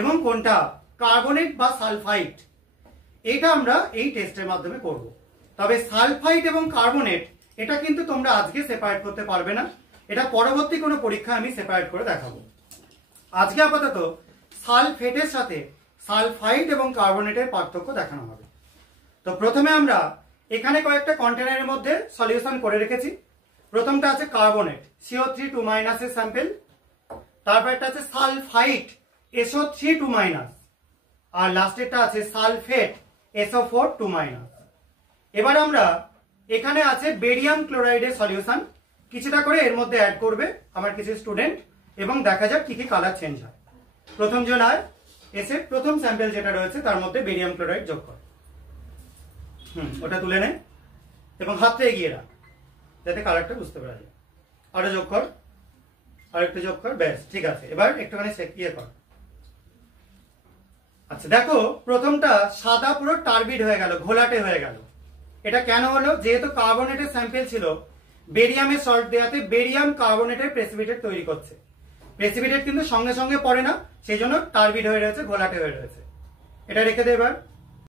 এবং কোনটা কার্বনেট বা সালফাইড, এটা আমরা এই টেস্টের মাধ্যমে করব। তবে সালফাইড এবং কার্বনেট এটা কিন্তু তোমরা আজকে সেপারেট করতে পারবে না, এটা পরবর্তী কোনো পরীক্ষা আমি সেপারেট করে দেখাবো। আজকে আপাতত সালফেটের সাথে সালফাইড এবং কার্বনেটের পার্থক্য দেখানো হবে। তো প্রথমে আমরা এখানে কয়েকটা কন্টেনারের মধ্যে সলিউশন করে রেখেছি। প্রথমটা আছে কার্বনেট CO3 2- এর স্যাম্পেল, তারপর একটা আছে সালফাইড SO3 2-, আর লাস্টেরটা আছে সালফেট SO4 2-। এবার আমরা এখানে আছে বেরিয়াম ক্লোরাইডের সলিউশন, কিছুটা করে এর মধ্যে অ্যাড করবে আমার কিছু স্টুডেন্ট, এবং দেখা যাক কি কি কালার চেঞ্জ হয়। প্রথম জন আর এসে প্রথম স্যাম্পেল যেটা রয়েছে তার মধ্যে বেরিয়াম ক্লোরাইড যোগ করে, ওটা তুলে নে এবং হাতটা এগিয়ে রাখ যাতে কালারটা বুঝতে পারা যায়। আরো যোগ কর, আরেকটু যোগ কর, ব্যাস ঠিক আছে। এবার একটুখানি ইয়ে কর। আচ্ছা দেখো, প্রথমটা সাদা পুরো টার্বিড হয়ে গেল, ঘোলাটে হয়ে গেল। এটা কেন হলো? যেহেতু কার্বনেটের স্যাম্পেল ছিল, বেরিয়ামের সল্ট দেওয়াতে বেরিয়াম কার্বনেটের প্রেসিপিটেট তৈরি করছে। প্রেসিপিটেট কিন্তু সঙ্গে সঙ্গে পড়ে না, সেই জন্য টার্বিড হয়ে রয়েছে, ঘোলাটে হয়ে রয়েছে। এটা রেখে দে এবার।